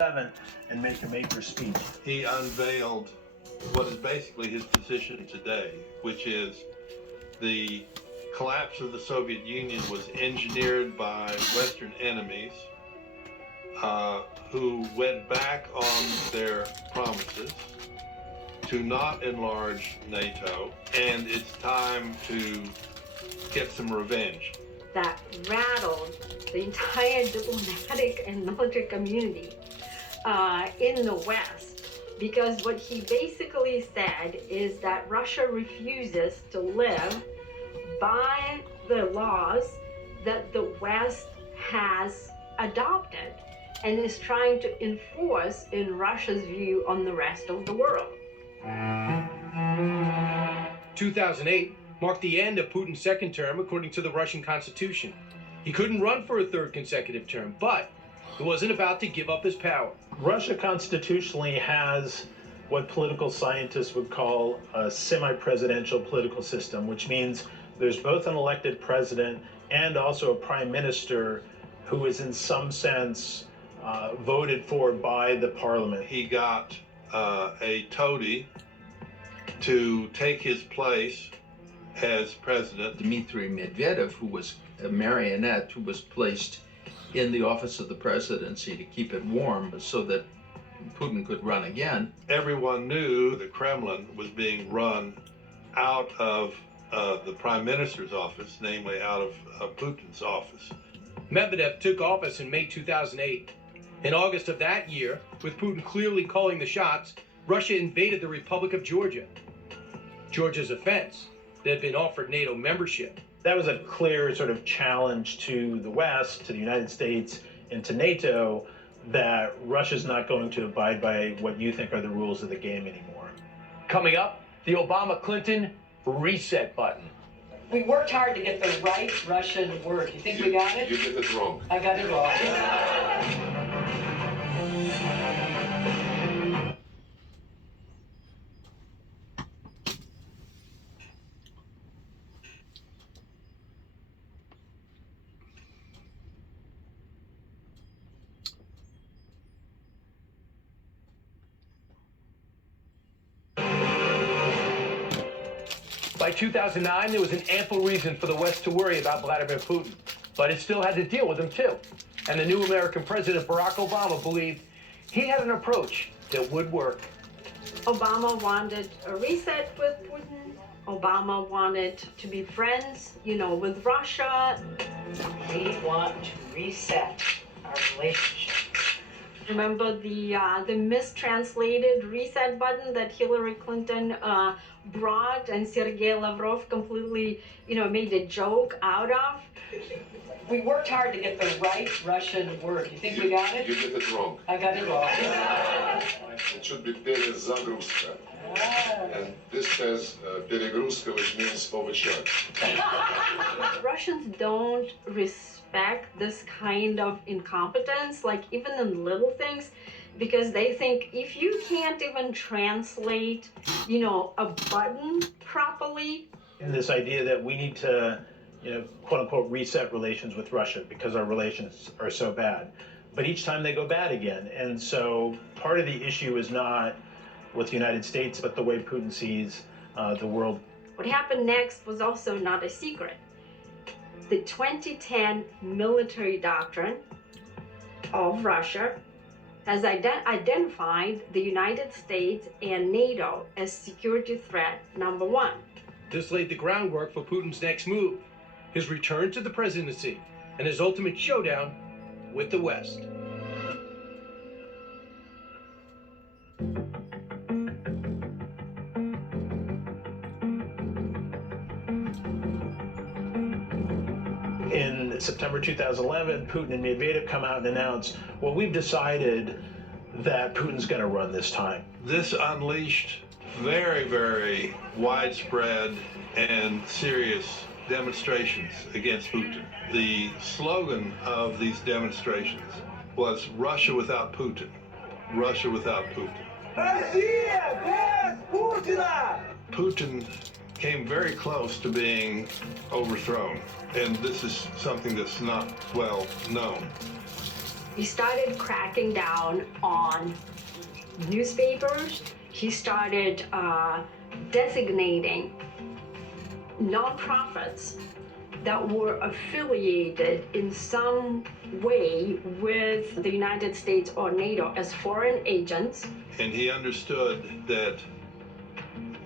and make a major speech. He unveiled what is basically his position today, which is the collapse of the Soviet Union was engineered by Western enemies who went back on their promises to not enlarge NATO, and it's time to get some revenge. That rattled the entire diplomatic and military community in the West, because what he basically said is that Russia refuses to live by the laws that the West has adopted and is trying to enforce in Russia's view on the rest of the world. 2008 marked the end of Putin's second term according to the Russian constitution. He couldn't run for a third consecutive term, but he wasn't about to give up his power. Russia constitutionally has what political scientists would call a semi-presidential political system, which means there's both an elected president and also a prime minister who is in some sense voted for by the parliament. He got a toady to take his place as president. Dmitry Medvedev, who was a marionette who was placed in the office of the presidency to keep it warm so that Putin could run again. Everyone knew the Kremlin was being run out of the prime minister's office, namely out of Putin's office. Medvedev took office in May 2008. In August of that year, with Putin clearly calling the shots, Russia invaded the Republic of Georgia. Georgia's offense, they had been offered NATO membership. That was a clear sort of challenge to the West, to the United States, and to NATO, that Russia's not going to abide by what you think are the rules of the game anymore. Coming up, the Obama-Clinton reset button. We worked hard to get the right Russian word. You think we got it? You did it wrong. I got it wrong. By 2009, there was an ample reason for the West to worry about Vladimir Putin, but it still had to deal with him too. And the new American president, Barack Obama, believed he had an approach that would work. Obama wanted a reset with Putin. Obama wanted to be friends, with Russia. We want to reset our relationship. Remember the mistranslated reset button that Hillary Clinton brought and Sergei Lavrov completely, made a joke out of? We worked hard to get the right Russian word. You think we got it? You did it wrong. I got it wrong. It should be перезагрузка. And this says перегрузка, which means overcharge. Russians don't respect this kind of incompetence, like even in little things, because they think if you can't even translate, a button properly. And this idea that we need to, quote unquote, reset relations with Russia because our relations are so bad. But each time they go bad again. And so part of the issue is not with the United States, but the way Putin sees the world. What happened next was also not a secret. The 2010 military doctrine of Russia has identified the United States and NATO as security threat number one. This laid the groundwork for Putin's next move, his return to the presidency, and his ultimate showdown with the West. In September 2011, Putin and Medvedev come out and announce, well, we've decided that Putin's going to run this time. This unleashed very, very widespread and serious demonstrations against Putin. The slogan of these demonstrations was Russia without Putin. Russia without Putin. Putin came very close to being overthrown, and this is something that's not well known. He started cracking down on newspapers. He started designating nonprofits that were affiliated in some way with the United States or NATO as foreign agents. And he understood that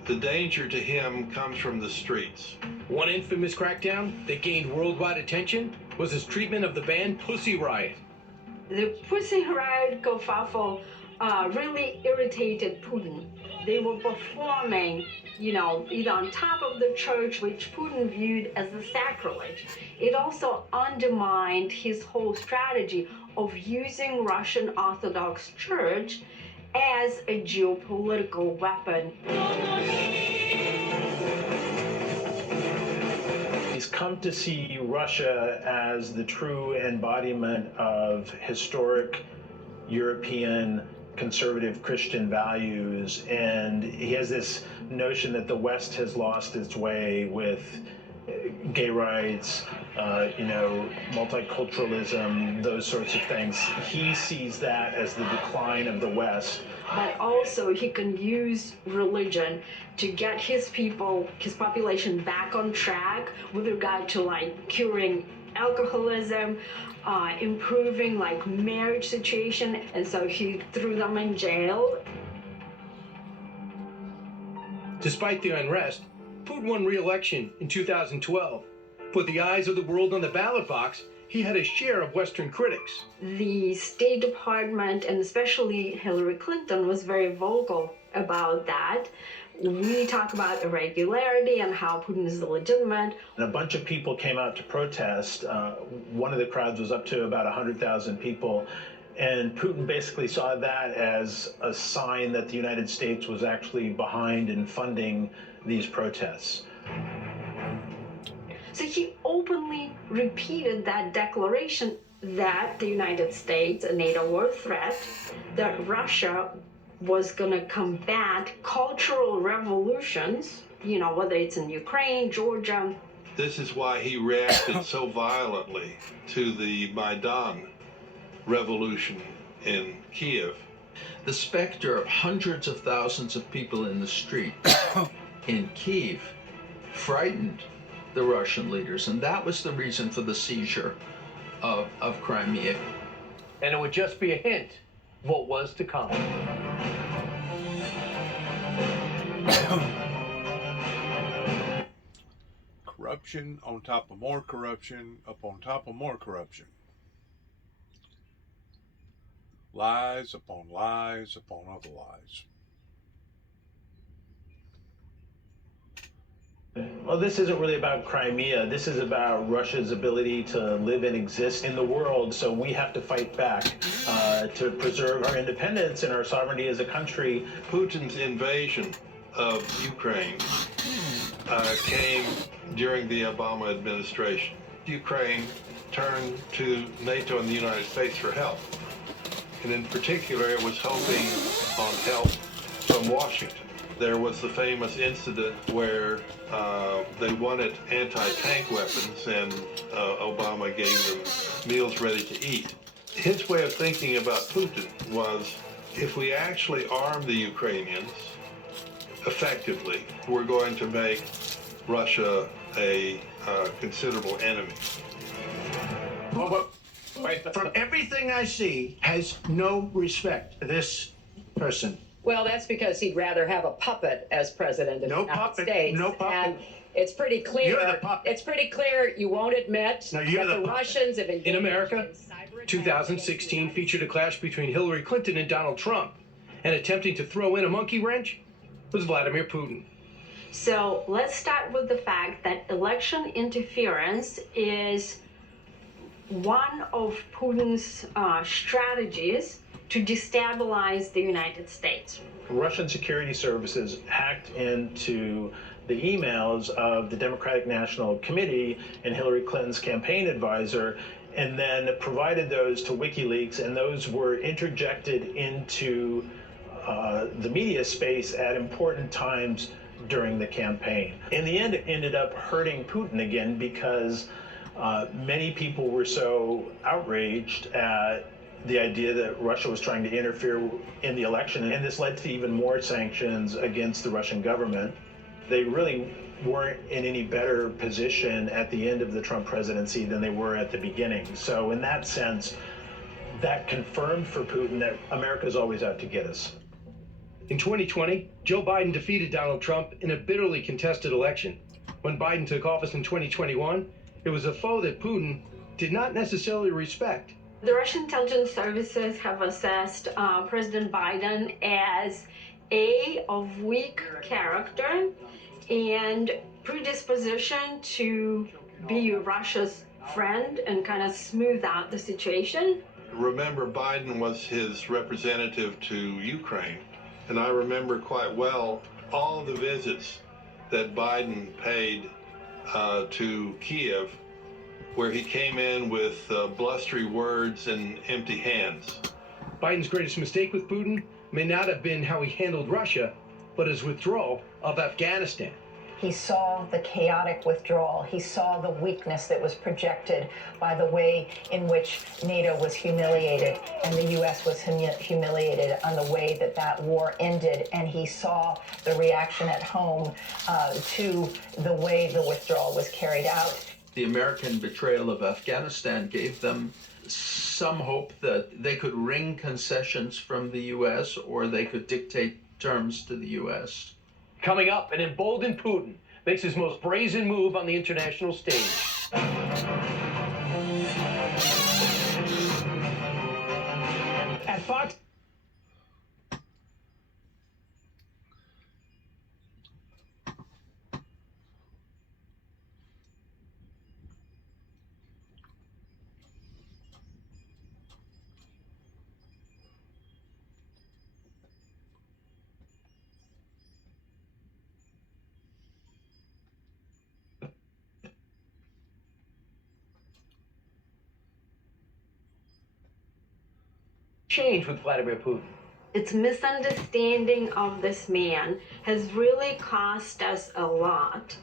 the danger to him comes from the streets. One infamous crackdown that gained worldwide attention was his treatment of the band Pussy Riot. The Pussy Riot kerfuffle really irritated Putin. They were performing, either on top of the church, which Putin viewed as a sacrilege. It also undermined his whole strategy of using Russian Orthodox Church as a geopolitical weapon. He's come to see Russia as the true embodiment of historic European conservative Christian values, and he has this notion that the West has lost its way with gay rights, multiculturalism, those sorts of things. He sees that as the decline of the West. But also he can use religion to get his population back on track with regard to curing alcoholism, improving marriage situation, and so he threw them in jail. Despite the unrest, Putin won re-election in 2012. Put the eyes of the world on the ballot box, he had a share of Western critics. The State Department, and especially Hillary Clinton, was very vocal about that. We talk about irregularity and how Putin is illegitimate. And a bunch of people came out to protest. One of the crowds was up to about 100,000 people. And Putin basically saw that as a sign that the United States was actually behind in funding these protests. So he openly repeated that declaration that the United States and NATO were a threat, that Russia was going to combat cultural revolutions, whether it's in Ukraine, Georgia. This is why he reacted so violently to the Maidan revolution in Kiev. The specter of hundreds of thousands of people in the street in Kiev frightened the Russian leaders, and that was the reason for the seizure of Crimea. And it would just be a hint what was to come. Corruption on top of more corruption, up on top of more corruption. Lies upon lies upon other lies. Well, this isn't really about Crimea. This is about Russia's ability to live and exist in the world. So we have to fight back to preserve our independence and our sovereignty as a country. Putin's invasion of Ukraine came during the Obama administration. Ukraine turned to NATO and the United States for help. And in particular, it was hoping on help from Washington. There was the famous incident where they wanted anti-tank weapons, and Obama gave them meals ready to eat. His way of thinking about Putin was, if we actually arm the Ukrainians effectively, we're going to make Russia a considerable enemy. From everything I see, has no respect for this person. Well, that's because he'd rather have a puppet as president of the United States. No puppet. And it's pretty clear. You're the puppet. It's pretty clear you won't admit No, you're that the the puppet. Russians have engaged In America, in cyber attacks 2016 against the featured a clash between Hillary Clinton and Donald Trump, and attempting to throw in a monkey wrench was Vladimir Putin. So let's start with the fact that election interference is one of Putin's strategies to destabilize the United States. Russian security services hacked into the emails of the Democratic National Committee and Hillary Clinton's campaign advisor, and then provided those to WikiLeaks, and those were interjected into the media space at important times during the campaign. In the end, it ended up hurting Putin again because many people were so outraged at the idea that Russia was trying to interfere in the election, and this led to even more sanctions against the Russian government. They really weren't in any better position at the end of the Trump presidency than they were at the beginning. So in that sense, that confirmed for Putin that America's always out to get us. In 2020, Joe Biden defeated Donald Trump in a bitterly contested election. When Biden took office in 2021, it was a foe that Putin did not necessarily respect. The Russian intelligence services have assessed President Biden as of weak character and predisposition to be Russia's friend and kind of smooth out the situation. Remember, Biden was his representative to Ukraine, and I remember quite well all the visits that Biden paid to Kiev, where he came in with blustery words and empty hands. Biden's greatest mistake with Putin may not have been how he handled Russia, but his withdrawal of Afghanistan. He saw the chaotic withdrawal. He saw the weakness that was projected by the way in which NATO was humiliated and the U.S. was humiliated on the way that that war ended. And he saw the reaction at home to the way the withdrawal was carried out. The American betrayal of Afghanistan gave them some hope that they could wring concessions from the U.S. or they could dictate terms to the U.S. Coming up, an emboldened Putin makes his most brazen move on the international stage. At Fox. Change with Vladimir Putin. Its misunderstanding of this man has really cost us a lot.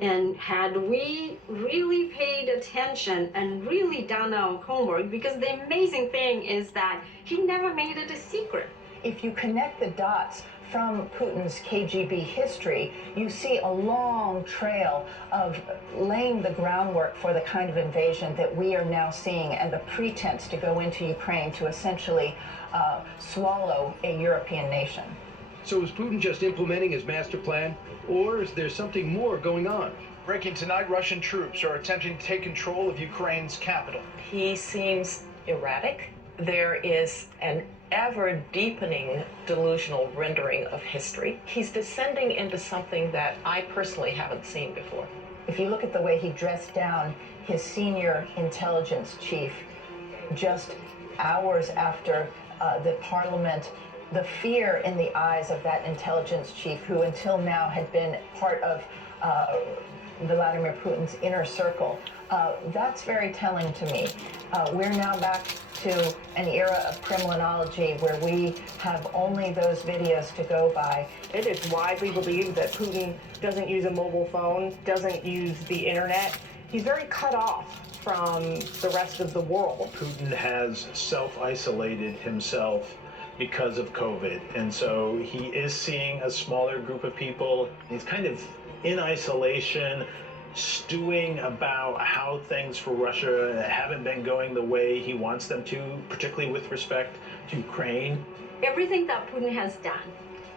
And had we really paid attention and really done our homework, because the amazing thing is that he never made it a secret. If you connect the dots from Putin's KGB history, you see a long trail of laying the groundwork for the kind of invasion that we are now seeing and the pretense to go into Ukraine to essentially swallow a European nation. So is Putin just implementing his master plan, or is there something more going on? Breaking tonight, Russian troops are attempting to take control of Ukraine's capital. He seems erratic. There is an ever-deepening delusional rendering of history. He's descending into something that I personally haven't seen before. If you look at the way he dressed down his senior intelligence chief just hours after the parliament, the fear in the eyes of that intelligence chief, who until now had been part of Vladimir Putin's inner circle, that's very telling to me. We're now back to an era of Kremlinology where we have only those videos to go by. It is widely believed that Putin doesn't use a mobile phone, doesn't use the internet. He's very cut off from the rest of the world. Putin has self-isolated himself because of COVID, and so he is seeing a smaller group of people. He's kind of in isolation, stewing about how things for Russia haven't been going the way he wants them to, particularly with respect to Ukraine. Everything that Putin has done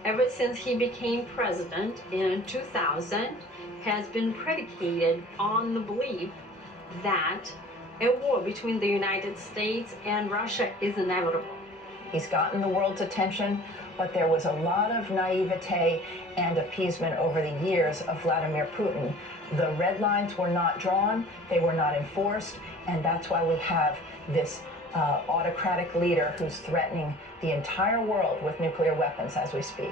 ever since he became president in 2000 has been predicated on the belief that a war between the United States and Russia is inevitable. He's gotten the world's attention, but there was a lot of naivete and appeasement over the years of Vladimir Putin. The red lines were not drawn, they were not enforced, and that's why we have this autocratic leader who's threatening the entire world with nuclear weapons as we speak.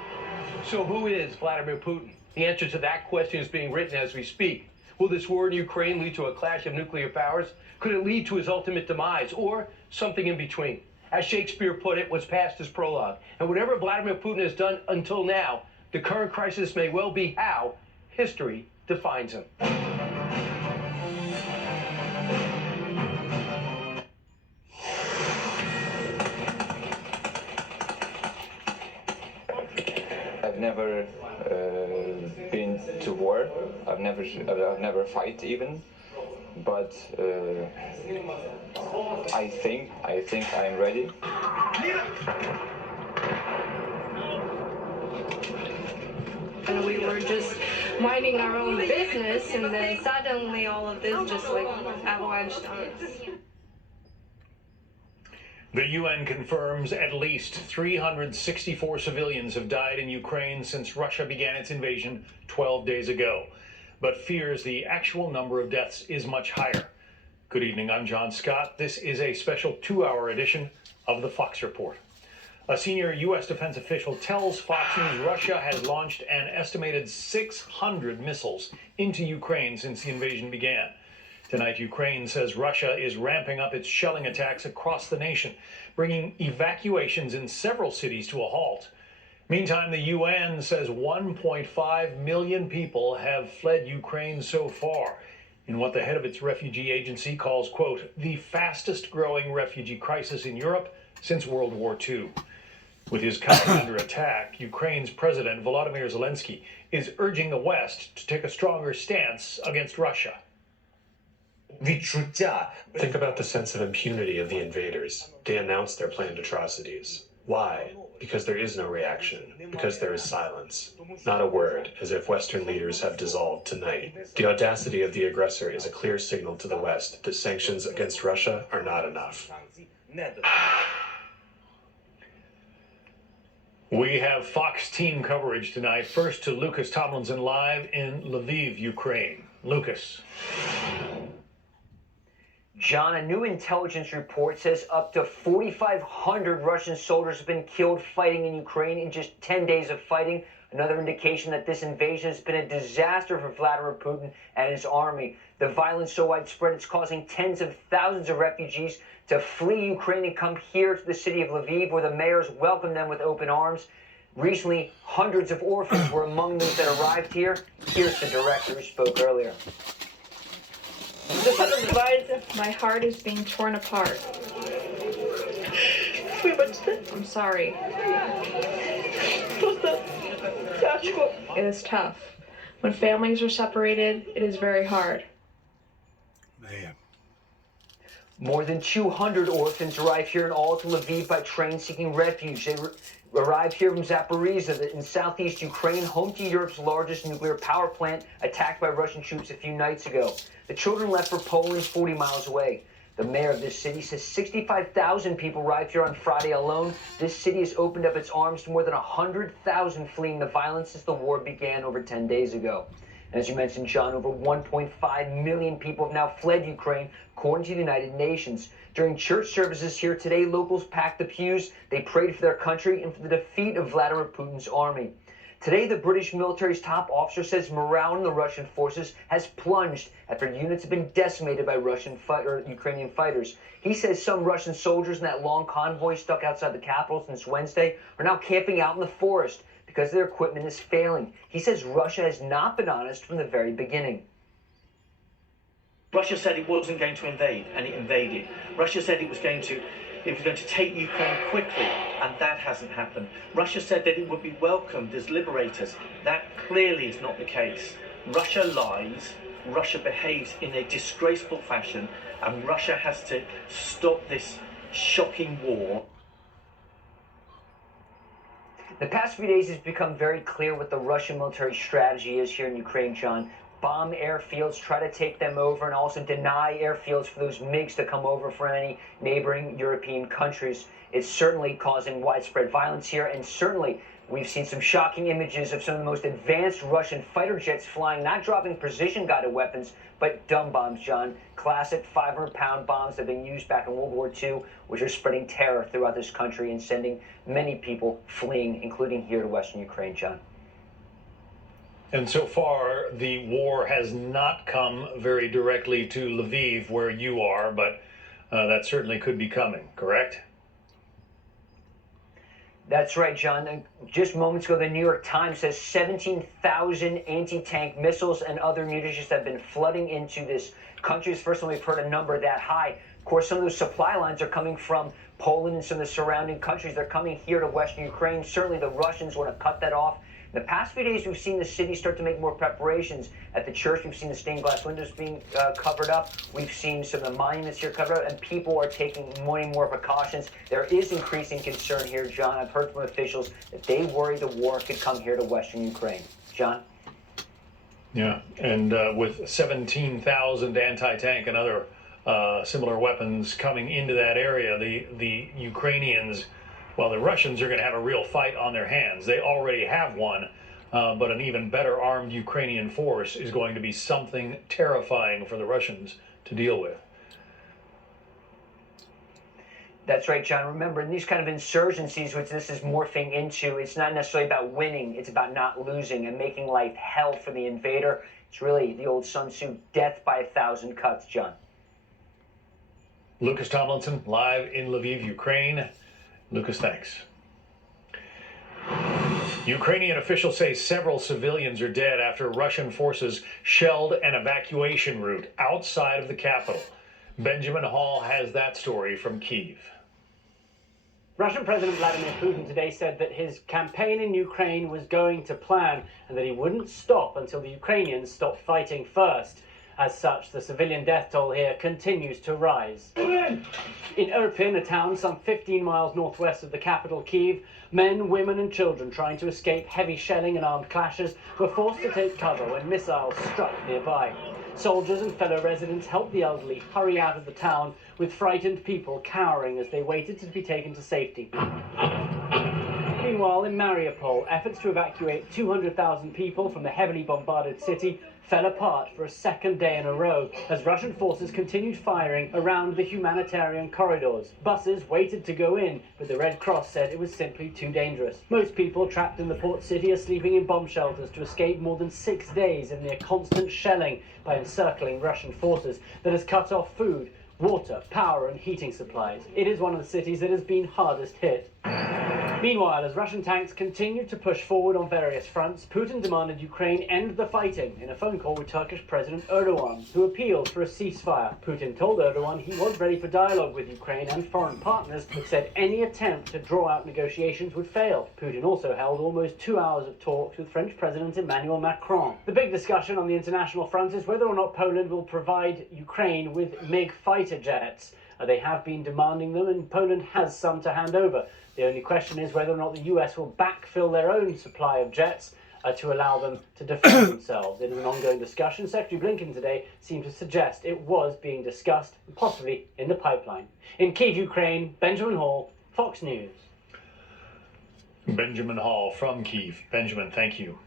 So who is Vladimir Putin? The answer to that question is being written as we speak. Will this war in Ukraine lead to a clash of nuclear powers? Could it lead to his ultimate demise, or something in between? As Shakespeare put it, what's past is prologue. And whatever Vladimir Putin has done until now, the current crisis may well be how history defines him. I've never been to war. I've never fight even. But I think I'm ready. And we were just minding our own business, and then suddenly all of this just like avalanche on us. The UN confirms at least 364 civilians have died in Ukraine since Russia began its invasion 12 days ago, but fears the actual number of deaths is much higher. Good evening, I'm John Scott. This is a special 2-hour edition of the Fox Report. A senior U.S. defense official tells Fox News Russia has launched an estimated 600 missiles into Ukraine since the invasion began. Tonight, Ukraine says Russia is ramping up its shelling attacks across the nation, bringing evacuations in several cities to a halt. Meantime, the UN says 1.5 million people have fled Ukraine so far, in what the head of its refugee agency calls, quote, the fastest growing refugee crisis in Europe since World War II. With his country under attack, Ukraine's President Volodymyr Zelensky is urging the West to take a stronger stance against Russia. Think about the sense of impunity of the invaders. They announced their planned atrocities. Why? Because there is no reaction. Because there is silence. Not a word, as if Western leaders have dissolved tonight. The audacity of the aggressor is a clear signal to the West that sanctions against Russia are not enough. We have Fox team coverage tonight. First to Lucas Tomlinson live in Lviv, Ukraine. Lucas. John, a new intelligence report says up to 4,500 Russian soldiers have been killed fighting in Ukraine in just 10 days of fighting. Another indication that this invasion has been a disaster for Vladimir Putin and his army. The violence so widespread it's causing tens of thousands of refugees to flee Ukraine and come here to the city of Lviv, where the mayors welcomed them with open arms. Recently, hundreds of orphans were among those that arrived here. Here's the director who spoke earlier. My heart is being torn apart. I'm sorry. It is tough. When families are separated, it is very hard. Man. More than 200 orphans arrived here in all to Lviv by train seeking refuge. They arrived here from Zaporizhzhia in southeast Ukraine, home to Europe's largest nuclear power plant, attacked by Russian troops a few nights ago. The children left for Poland 40 miles away. The mayor of this city says 65,000 people arrived here on Friday alone. This city has opened up its arms to more than 100,000 fleeing the violence since the war began over 10 days ago. And as you mentioned, John, over 1.5 million people have now fled Ukraine, according to the United Nations. During church services here today, locals packed the pews. They prayed for their country and for the defeat of Vladimir Putin's army. Today, the British military's top officer says morale in the Russian forces has plunged after units have been decimated by Ukrainian fighters. He says some Russian soldiers in that long convoy stuck outside the capital since Wednesday are now camping out in the forest because their equipment is failing. He says Russia has not been honest from the very beginning. Russia said it wasn't going to invade, and it invaded. Russia said it was going to take Ukraine quickly, and that hasn't happened. Russia said that it would be welcomed as liberators. That clearly is not the case. Russia lies, Russia behaves in a disgraceful fashion, and Russia has to stop this shocking war. The past few days has become very clear what the Russian military strategy is here in Ukraine, John. Bomb airfields, try to take them over, and also deny airfields for those MiGs to come over from any neighboring European countries. It's certainly causing widespread violence here, and certainly we've seen some shocking images of some of the most advanced Russian fighter jets flying, not dropping precision-guided weapons, but dumb bombs, John. Classic 500-pound bombs that have been used back in World War II, which are spreading terror throughout this country and sending many people fleeing, including here to Western Ukraine, John. And so far, the war has not come very directly to Lviv, where you are, but that certainly could be coming, correct? That's right, John. Just moments ago, the New York Times says 17,000 anti-tank missiles and other munitions have been flooding into this country. It's the first time we've heard a number that high. Of course, some of those supply lines are coming from Poland and some of the surrounding countries, they're coming here to Western Ukraine. Certainly the Russians want to cut that off. In the past few days, we've seen the city start to make more preparations. At the church, we've seen the stained glass windows being covered up. We've seen some of the monuments here covered up, and people are taking many more precautions. There is increasing concern here, John. I've heard from officials that they worry the war could come here to Western Ukraine. John? Yeah, and with 17,000 anti-tank and other similar weapons coming into that area, the Ukrainians, well, the Russians are going to have a real fight on their hands. They already have one, but an even better armed Ukrainian force is going to be something terrifying for the Russians to deal with. That's right, John. Remember, in these kind of insurgencies, which this is morphing into, it's not necessarily about winning. It's about not losing and making life hell for the invader. It's really the old Sun Tzu, death by 1,000 cuts, John. Lucas Tomlinson, live in Lviv, Ukraine. Lucas, thanks. Ukrainian officials say several civilians are dead after Russian forces shelled an evacuation route outside of the capital. Benjamin Hall has that story from Kyiv. Russian President Vladimir Putin today said that his campaign in Ukraine was going to plan and that he wouldn't stop until the Ukrainians stopped fighting first. As such, the civilian death toll here continues to rise. In Irpin, a town some 15 miles northwest of the capital, Kyiv, men, women and children trying to escape heavy shelling and armed clashes were forced to take cover when missiles struck nearby. Soldiers and fellow residents helped the elderly hurry out of the town, with frightened people cowering as they waited to be taken to safety. Meanwhile, in Mariupol, efforts to evacuate 200,000 people from the heavily bombarded city fell apart for a second day in a row as Russian forces continued firing around the humanitarian corridors. Buses waited to go in, but the Red Cross said it was simply too dangerous. Most people trapped in the port city are sleeping in bomb shelters to escape more than 6 days in near constant shelling by encircling Russian forces that has cut off food, water, power and heating supplies. It is one of the cities that has been hardest hit. Meanwhile, as Russian tanks continued to push forward on various fronts, Putin demanded Ukraine end the fighting in a phone call with Turkish President Erdogan, who appealed for a ceasefire. Putin told Erdogan he was ready for dialogue with Ukraine and foreign partners, but said any attempt to draw out negotiations would fail. Putin also held almost 2 hours of talks with French President Emmanuel Macron. The big discussion on the international front is whether or not Poland will provide Ukraine with MiG fighter jets. They have been demanding them, and Poland has some to hand over. The only question is whether or not the US will backfill their own supply of jets to allow them to defend themselves. It is an ongoing discussion. Secretary Blinken today seemed to suggest it was being discussed, possibly in the pipeline. In Kyiv, Ukraine, Benjamin Hall, Fox News. Benjamin Hall from Kyiv. Benjamin, thank you.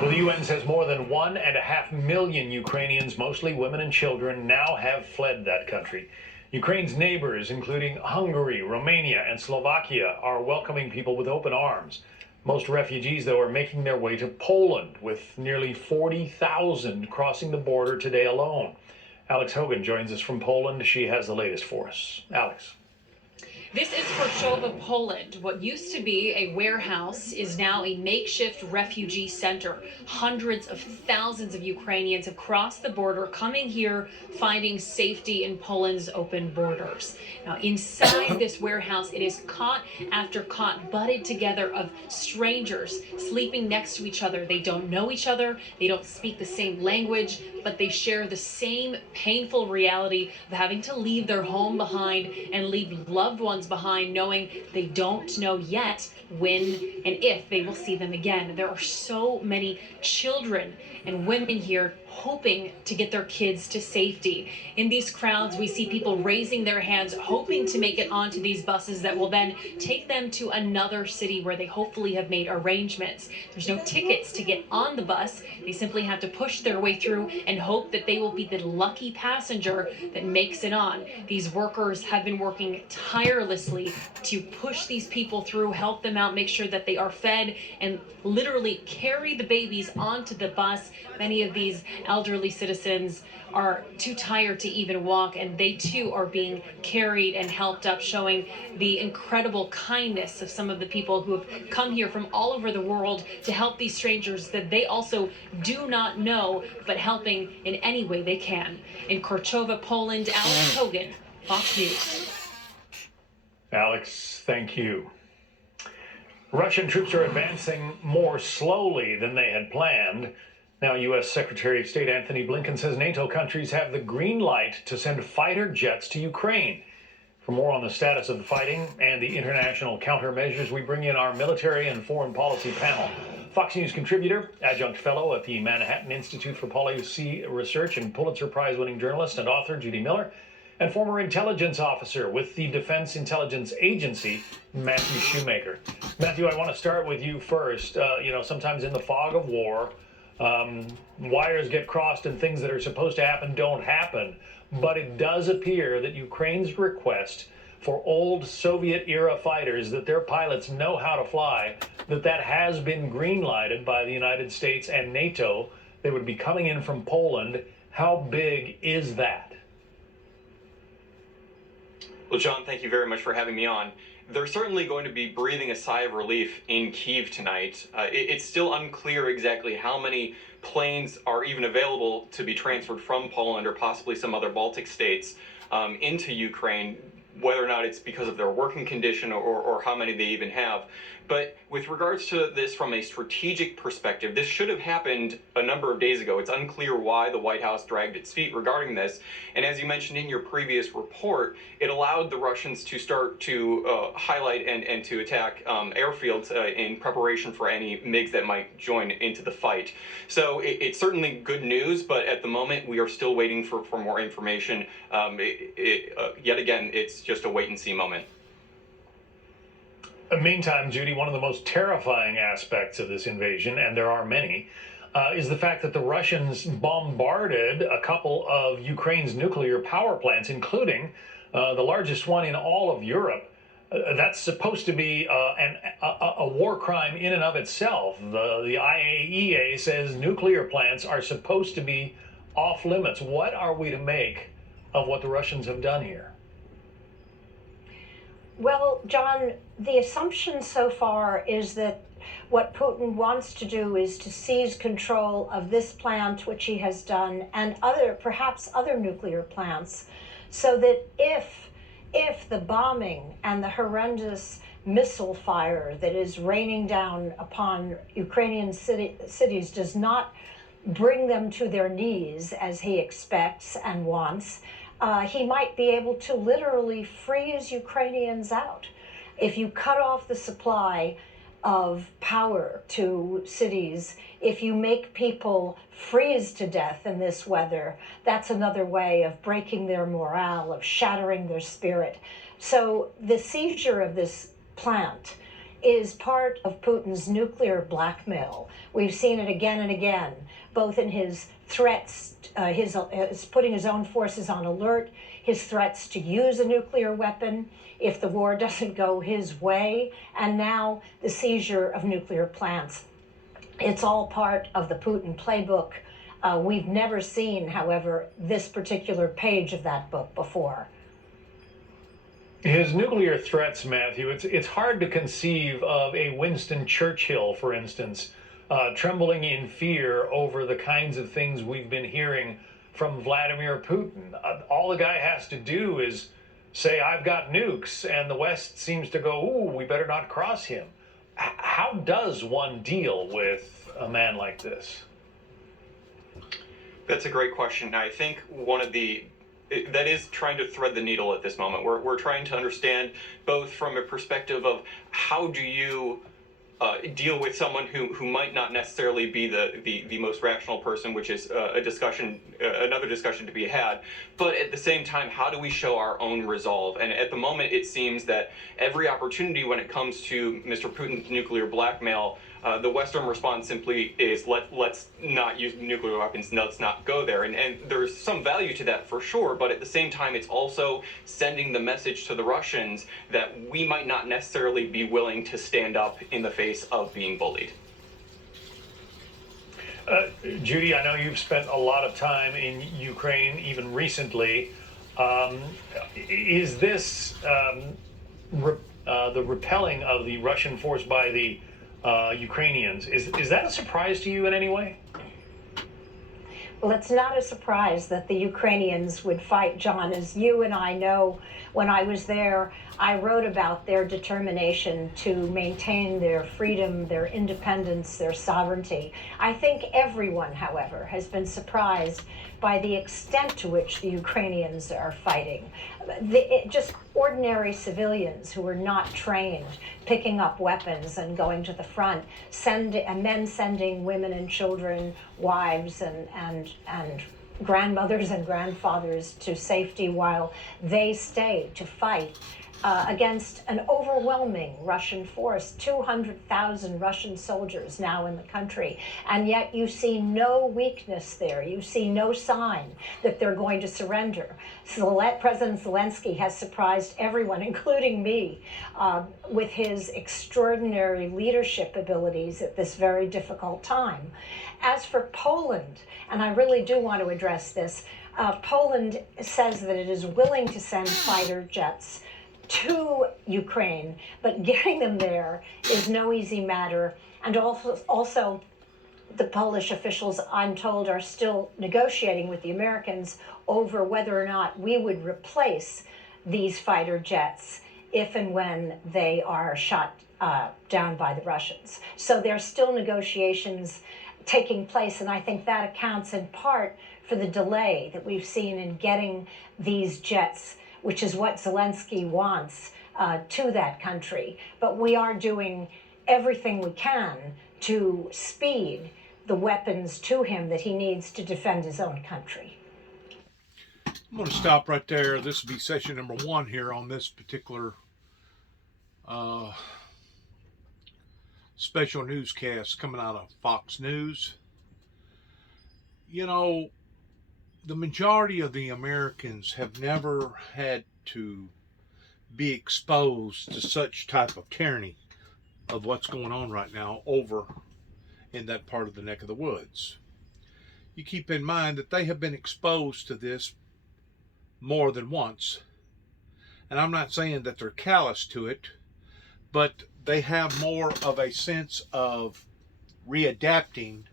Well, the UN says more than 1.5 million Ukrainians, mostly women and children, now have fled that country. Ukraine's neighbors, including Hungary, Romania, and Slovakia, are welcoming people with open arms. Most refugees, though, are making their way to Poland, with nearly 40,000 crossing the border today alone. Alex Hogan joins us from Poland. She has the latest for us. Alex. This is Korczowa, Poland. What used to be a warehouse is now a makeshift refugee center. Hundreds of thousands of Ukrainians have crossed the border, coming here, finding safety in Poland's open borders. Now, inside this warehouse, it is cot after cot butted together of strangers sleeping next to each other. They don't know each other, they don't speak the same language, but they share the same painful reality of having to leave their home behind and leave loved ones behind, knowing they don't know yet when and if they will see them again. There are so many children and women here hoping to get their kids to safety. In these crowds, we see people raising their hands, hoping to make it onto these buses that will then take them to another city where they hopefully have made arrangements. There's no tickets to get on the bus. They simply have to push their way through and hope that they will be the lucky passenger that makes it on. These workers have been working tirelessly to push these people through, help them out, make sure that they are fed, and literally carry the babies onto the bus. Many of these elderly citizens are too tired to even walk, and they too are being carried and helped up, showing the incredible kindness of some of the people who have come here from all over the world to help these strangers that they also do not know, but helping in any way they can. In Korczowa, Poland, Alex Hogan, Fox News. Alex, thank you. Russian troops are advancing more slowly than they had planned. Now, U.S. Secretary of State Anthony Blinken says NATO countries have the green light to send fighter jets to Ukraine. For more on the status of the fighting and the international countermeasures, we bring in our military and foreign policy panel. Fox News contributor, adjunct fellow at the Manhattan Institute for Policy Research and Pulitzer Prize-winning journalist and author Judy Miller, and former intelligence officer with the Defense Intelligence Agency, Matthew Shoemaker. Matthew, I want to start with you first. Sometimes in the fog of war, wires get crossed and things that are supposed to happen don't happen. But it does appear that Ukraine's request for old Soviet-era fighters that their pilots know how to fly, that has been green-lighted by the United States and NATO. They would be coming in from Poland. How big is that? Well, John, thank you very much for having me on. They're certainly going to be breathing a sigh of relief in Kyiv tonight. It's still unclear exactly how many planes are even available to be transferred from Poland or possibly some other Baltic states into Ukraine, whether or not it's because of their working condition or how many they even have. But with regards to this from a strategic perspective, this should have happened a number of days ago. It's unclear why the White House dragged its feet regarding this. And as you mentioned in your previous report, it allowed the Russians to start to highlight and to attack airfields in preparation for any MiGs that might join into the fight. So it's certainly good news, but at the moment we are still waiting for more information. Yet again, it's just a wait and see moment. Meantime, Judy, one of the most terrifying aspects of this invasion, and there are many, is the fact that the Russians bombarded a couple of Ukraine's nuclear power plants, including the largest one in all of Europe. That's supposed to be a war crime in and of itself. The IAEA says nuclear plants are supposed to be off limits. What are we to make of what the Russians have done here? Well, John, the assumption so far is that what Putin wants to do is to seize control of this plant, which he has done, and perhaps other nuclear plants, so that if the bombing and the horrendous missile fire that is raining down upon Ukrainian cities does not bring them to their knees, as he expects and wants, he might be able to literally freeze Ukrainians out. If you cut off the supply of power to cities, if you make people freeze to death in this weather, that's another way of breaking their morale, of shattering their spirit. So the seizure of this plant is part of Putin's nuclear blackmail. We've seen it again and again, both in his threats, his putting his own forces on alert, his threats to use a nuclear weapon if the war doesn't go his way, and now the seizure of nuclear plants. It's all part of the Putin playbook. We've never seen, however, this particular page of that book before. His nuclear threats, Matthew, it's hard to conceive of a Winston Churchill, for instance, trembling in fear over the kinds of things we've been hearing from Vladimir Putin. All the guy has to do is say, I've got nukes, and the West seems to go, ooh, we better not cross him. How does one deal with a man like this? That's a great question. I think that is trying to thread the needle at this moment. We're trying to understand both from a perspective of how do you deal with someone who might not necessarily be the most rational person, which is another discussion to be had. But at the same time, how do we show our own resolve? And at the moment, it seems that every opportunity when it comes to Mr. Putin's nuclear blackmail, the Western response simply is let's not use nuclear weapons, let's not go there. And there's some value to that for sure, but at the same time, it's also sending the message to the Russians that we might not necessarily be willing to stand up in the face of being bullied. Judy, I know you've spent a lot of time in Ukraine, even recently. Is this the repelling of the Russian force by the Ukrainians, is that a surprise to you in any way? Well, it's not a surprise that the Ukrainians would fight, John. As you and I know, when I was there, I wrote about their determination to maintain their freedom, their independence, their sovereignty. I think everyone, however, has been surprised by the extent to which the Ukrainians are fighting. Just ordinary civilians who are not trained, picking up weapons and going to the front, and then sending women and children, wives and grandmothers and grandfathers to safety while they stay to fight against an overwhelming Russian force, 200,000 Russian soldiers now in the country. And yet you see no weakness there. You see no sign that they're going to surrender. President Zelensky has surprised everyone, including me, with his extraordinary leadership abilities at this very difficult time. As for Poland, and I really do want to address this, Poland says that it is willing to send fighter jets to Ukraine, but getting them there is no easy matter. And also the Polish officials, I'm told, are still negotiating with the Americans over whether or not we would replace these fighter jets if and when they are shot down by the Russians. So there's still negotiations taking place, and I think that accounts in part for the delay that we've seen in getting these jets, which is what Zelensky wants, to that country. But we are doing everything we can to speed the weapons to him that he needs to defend his own country. I'm going to stop right there. This will be session number 1 here on this particular special newscast coming out of Fox News. You know, the majority of the Americans have never had to be exposed to such type of tyranny of what's going on right now over in that part of the neck of the woods. You keep in mind that they have been exposed to this more than once. And I'm not saying that they're callous to it, but they have more of a sense of readapting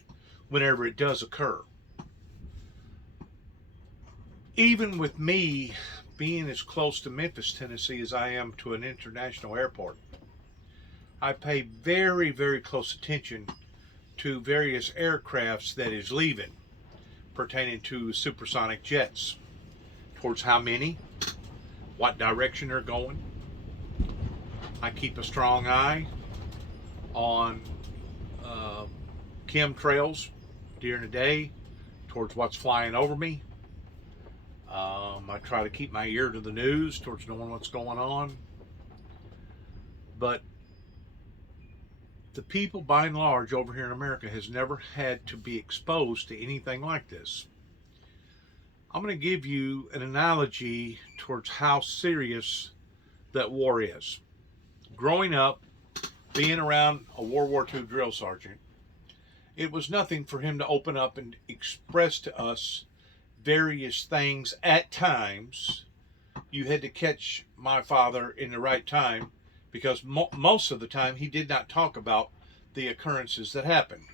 whenever it does occur. Even with me being as close to Memphis, Tennessee as I am to an international airport, I pay very, very close attention to various aircrafts that is leaving pertaining to supersonic jets, towards how many, what direction they're going. I keep a strong eye on chemtrails during the day towards what's flying over me. I try to keep my ear to the news towards knowing what's going on. But the people, by and large, over here in America has never had to be exposed to anything like this. I'm going to give you an analogy towards how serious that war is. Growing up, being around a World War II drill sergeant, it was nothing for him to open up and express to us various things at times. You had to catch my father in the right time, because most of the time he did not talk about the occurrences that happened.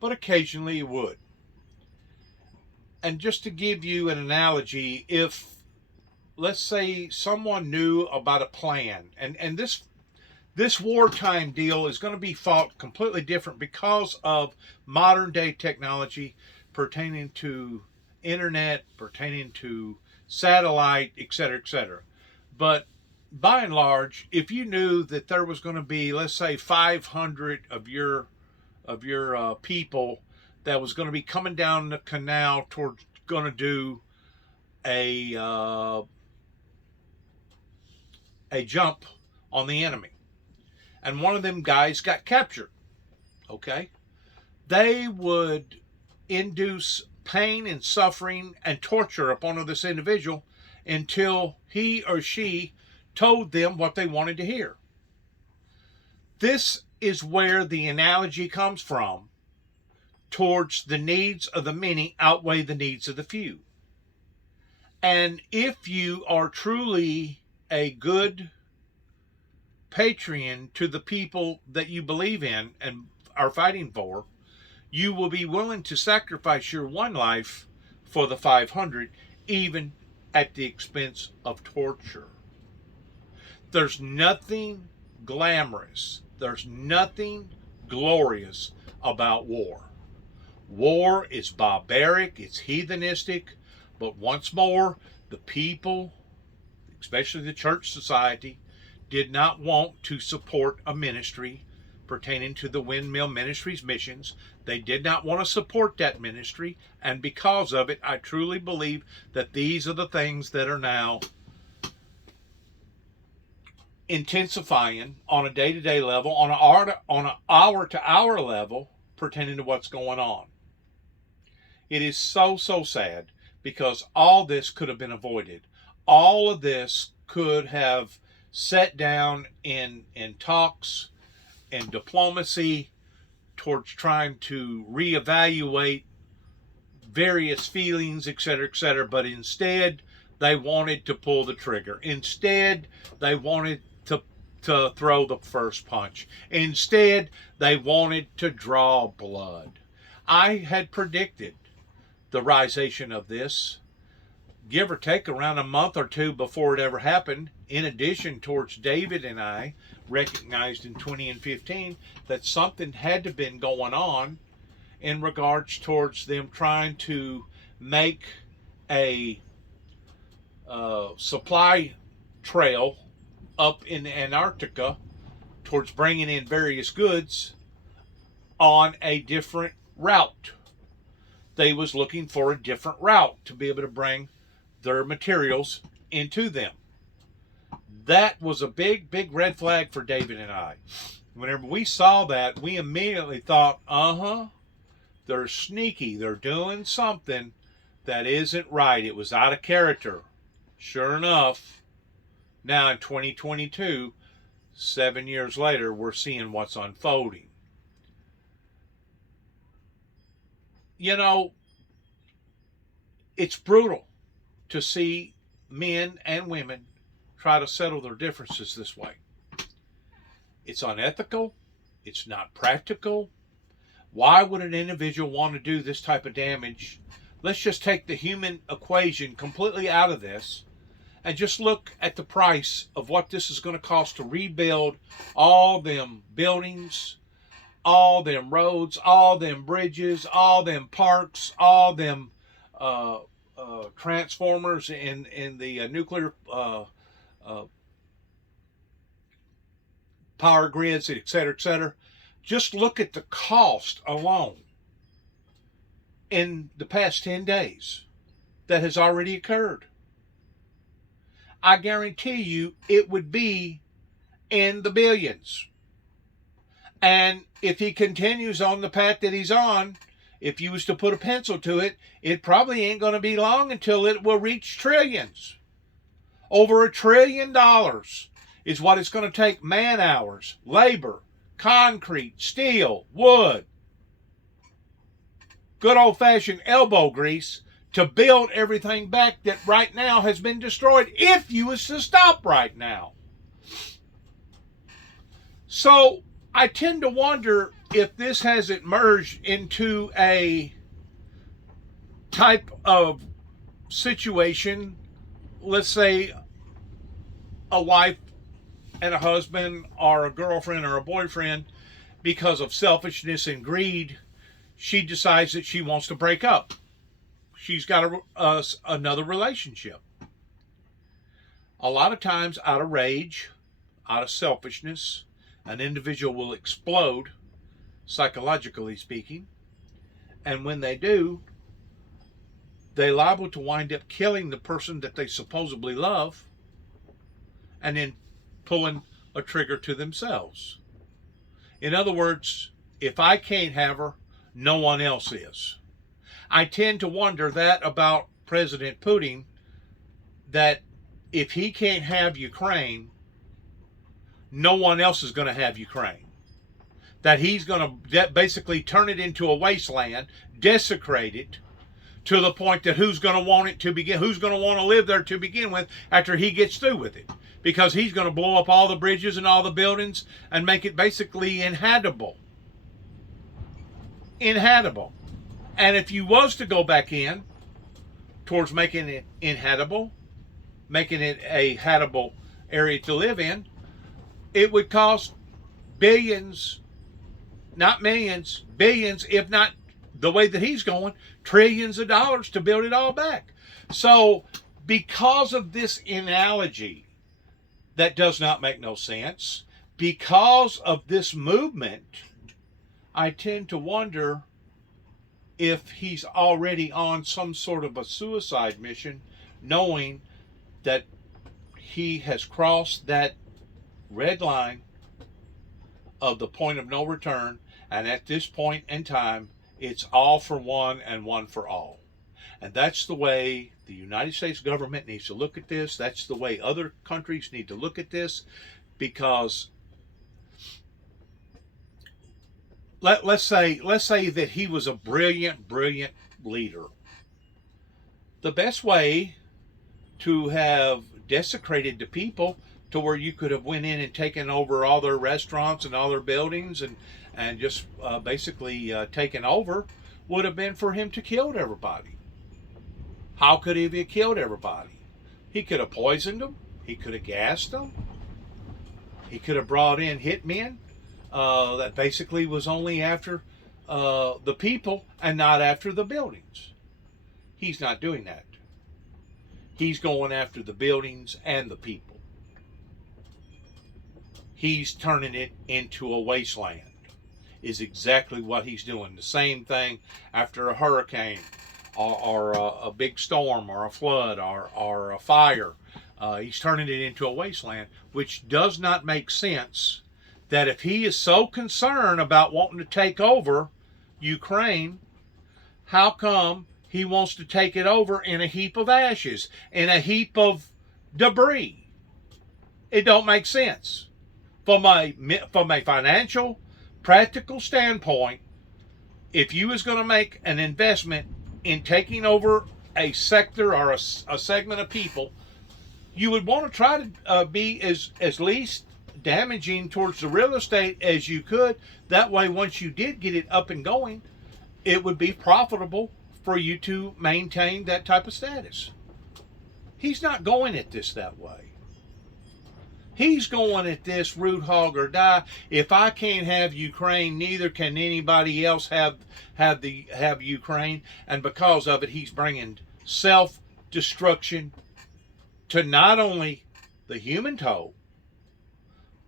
But occasionally he would. And just to give you an analogy, if, let's say, someone knew about a plan, and this wartime deal is going to be fought completely different because of modern day technology pertaining to internet, pertaining to satellite, etc., etc. But by and large, if you knew that there was going to be, let's say, 500 of your people that was going to be coming down the canal towards going to do a jump on the enemy, and one of them guys got captured, okay, they would induce pain and suffering and torture upon this individual until he or she told them what they wanted to hear. This is where the analogy comes from towards the needs of the many outweigh the needs of the few. And if you are truly a good patron to the people that you believe in and are fighting for, you will be willing to sacrifice your one life for the 500, even at the expense of torture. There's nothing glamorous, there's nothing glorious about war. War is barbaric, it's heathenistic, but once more, the people, especially the church society, did not want to support a ministry pertaining to the Windmill Ministries missions. They did not want to support that ministry, and because of it, I truly believe that these are the things that are now intensifying on a day-to-day level, on an hour-to-hour level, pertaining to what's going on. It is so sad, because all this could have been avoided. All of this could have sat down in talks and diplomacy towards trying to reevaluate various feelings, etc., but instead they wanted to pull the trigger. Instead, they wanted to throw the first punch. Instead, they wanted to draw blood. I had predicted the risation of this, give or take around a month or two before it ever happened. In addition, towards David and I recognized in 2015 that something had to have been going on in regards towards them trying to make a supply trail up in Antarctica towards bringing in various goods on a different route. They was looking for a different route to be able to bring their materials into them. That was a big red flag for David and I. Whenever we saw that, we immediately thought, they're sneaky. They're doing something that isn't right. It was out of character. Sure enough, now in 2022, 7 years later, we're seeing what's unfolding. You know, it's brutal to see men and women try to settle their differences this way. It's unethical. It's not practical. Why would an individual want to do this type of damage? Let's just take the human equation completely out of this and just look at the price of what this is going to cost to rebuild all them buildings, all them roads, all them bridges, all them parks, all them transformers in the nuclear power grids, etc., etc. Just look at the cost alone in the past 10 days that has already occurred. I guarantee you it would be in the billions. And if he continues on the path that he's on, if you was to put a pencil to it, it probably ain't going to be long until it will reach trillions. Over $1 trillion is what it's going to take: man hours, labor, concrete, steel, wood, good old-fashioned elbow grease to build everything back that right now has been destroyed, if you was to stop right now. So I tend to wonder if this hasn't merged into a type of situation, let's say a wife and a husband, or a girlfriend or a boyfriend, because of selfishness and greed, she decides that she wants to break up. She's got another relationship. A lot of times, out of rage, out of selfishness, an individual will explode, psychologically speaking, and when they do, they're liable to wind up killing the person that they supposedly love, and then pulling a trigger to themselves. In other words, if I can't have her, no one else is. I tend to wonder that about President Putin, that if he can't have Ukraine, no one else is going to have Ukraine. That he's going to basically turn it into a wasteland, desecrate it, to the point that who's going to want to live there to begin with after he gets through with it? Because he's going to blow up all the bridges and all the buildings and make it basically inhabitable. inhabitable. And if you was to go back in towards making it inhabitable, making it a habitable area to live in, it would cost billions, not millions, billions, if not the way that he's going, trillions of dollars to build it all back. So because of this analogy that does not make no sense, because of this movement, I tend to wonder if he's already on some sort of a suicide mission, knowing that he has crossed that red line of the point of no return, and at this point in time, it's all for one and one for all. And that's the way the United States government needs to look at this. That's the way other countries need to look at this, because let's say that he was a brilliant leader. The best way to have desecrated the people to where you could have went in and taken over all their restaurants and all their buildings and just basically taken over would have been for him to kill everybody. How could he have killed everybody? He could have poisoned them. He could have gassed them. He could have brought in hitmen that basically was only after the people and not after the buildings. He's not doing that. He's going after the buildings and the people. He's turning it into a wasteland, is exactly what he's doing. The same thing after a hurricane or a big storm or a flood or a fire. He's turning it into a wasteland, which does not make sense. That if he is so concerned about wanting to take over Ukraine, how come he wants to take it over in a heap of ashes, in a heap of debris? It don't make sense. From a financial, practical standpoint, if you was going to make an investment in taking over a sector or a segment of people, you would want to try to be as least damaging towards the real estate as you could. That way, once you did get it up and going, it would be profitable for you to maintain that type of status. He's not going at this that way. He's going at this root hog or die. If I can't have Ukraine, neither can anybody else have Ukraine. And because of it, he's bringing self-destruction to not only the human toe,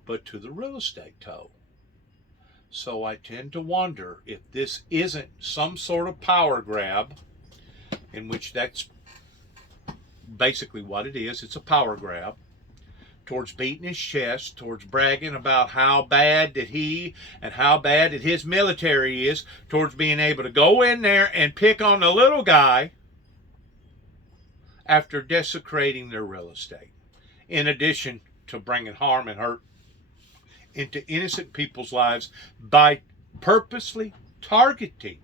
but to the real estate toe. So I tend to wonder if this isn't some sort of power grab, in which that's basically what it is. It's a power grab towards beating his chest, towards bragging about how bad that he and how bad that his military is, towards being able to go in there and pick on the little guy after desecrating their real estate, in addition to bringing harm and hurt into innocent people's lives by purposely targeting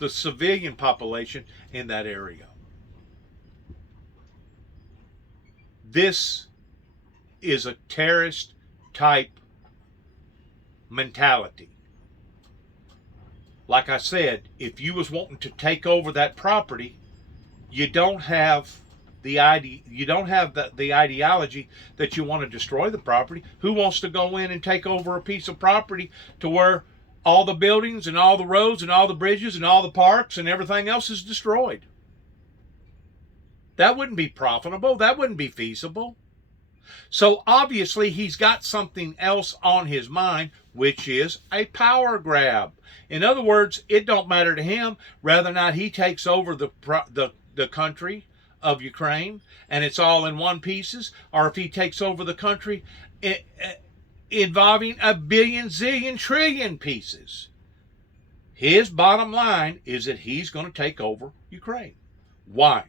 the civilian population in that area. This is a terrorist type mentality. Like I said, if you was wanting to take over that property, you don't have the ideology that you want to destroy the property. Who wants to go in and take over a piece of property to where all the buildings and all the roads and all the bridges and all the parks and everything else is destroyed? That wouldn't be profitable. That wouldn't be feasible. So obviously he's got something else on his mind, which is a power grab. In other words, it don't matter to him whether or not he takes over the country of Ukraine and it's all in one pieces, or if he takes over the country involving a billion, zillion, trillion pieces. His bottom line is that he's going to take over Ukraine. Why?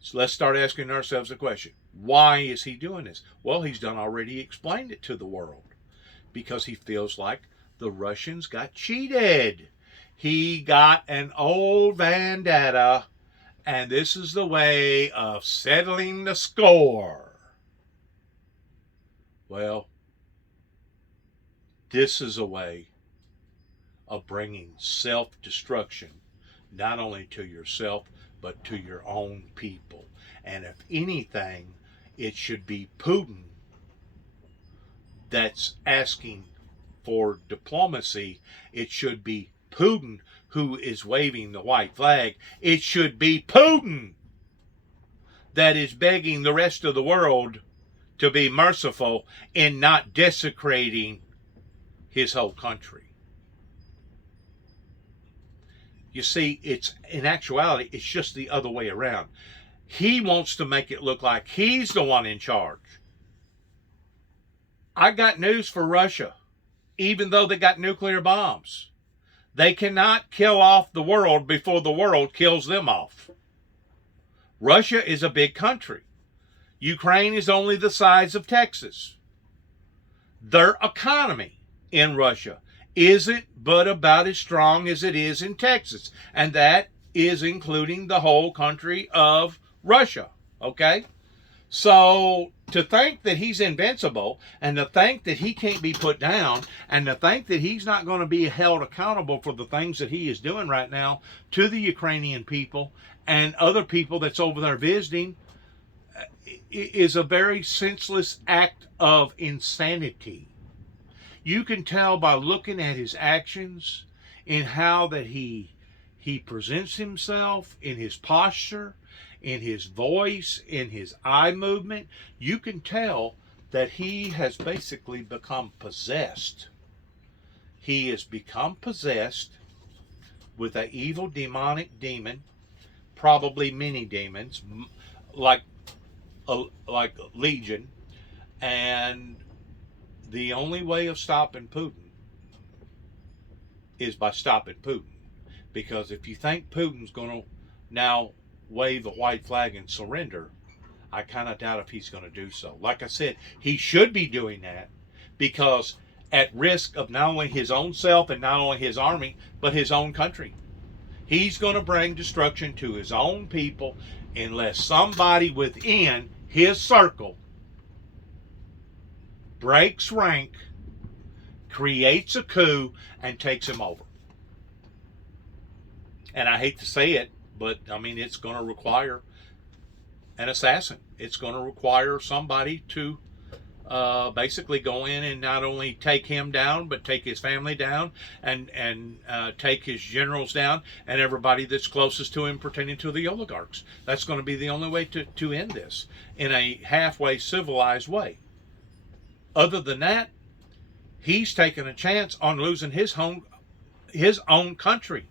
So let's start asking ourselves the question. Why is he doing this? Well, he's done already explained it to the world. Because he feels like the Russians got cheated. He got an old vendetta, and this is the way of settling the score. Well, this is a way of bringing self-destruction, not only to yourself, but to your own people. And if anything, it should be Putin that's asking for diplomacy. It should be Putin who is waving the white flag. It should be Putin that is begging the rest of the world to be merciful in not desecrating his whole country. You see, it's in actuality, it's just the other way around. He wants to make it look like he's the one in charge. I got news for Russia. Even though they got nuclear bombs, they cannot kill off the world before the world kills them off. Russia is a big country. Ukraine is only the size of Texas. Their economy in Russia isn't but about as strong as it is in Texas. And that is including the whole country of Russia. Okay? So to think that he's invincible, and to think that he can't be put down, and to think that he's not going to be held accountable for the things that he is doing right now to the Ukrainian people and other people that's over there visiting, is a very senseless act of insanity. You can tell by looking at his actions in how that he presents himself, in his posture, in his voice, in his eye movement. You can tell that he has basically become possessed. He has become possessed with an evil demonic demon, probably many demons, like Legion, and the only way of stopping Putin is by stopping Putin. Because if you think Putin's going to now wave the white flag and surrender, I kind of doubt if he's going to do so. Like I said, he should be doing that, because at risk of not only his own self and not only his army, but his own country. He's going to bring destruction to his own people unless somebody within his circle breaks rank, creates a coup, and takes him over. And I hate to say it, but I mean, it's going to require an assassin. It's going to require somebody to basically go in and not only take him down, but take his family down, and take his generals down, and everybody that's closest to him pertaining to the oligarchs. That's going to be the only way to end this in a halfway civilized way. Other than that, he's taking a chance on losing his own country.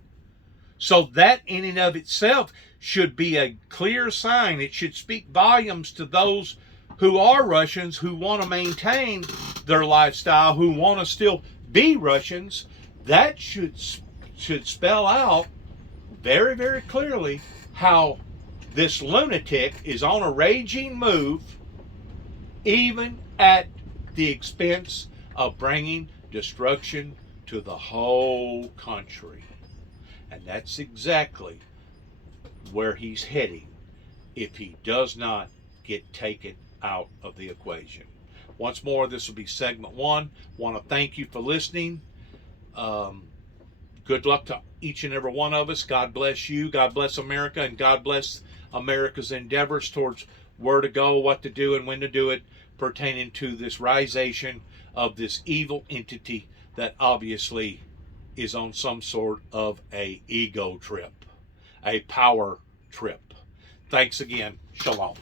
So that in and of itself should be a clear sign. It should speak volumes to those who are Russians, who want to maintain their lifestyle, who want to still be Russians. That should spell out very, very clearly how this lunatic is on a raging move, even at the expense of bringing destruction to the whole country. And that's exactly where he's heading if he does not get taken out of the equation. Once more, this will be segment 1. Want to thank you for listening. Good luck to each and every one of us. God bless you. God bless America, and God bless America's endeavors towards where to go, what to do, and when to do it, pertaining to this risation of this evil entity that obviously is on some sort of a ego trip, a power trip. Thanks again. Shalom.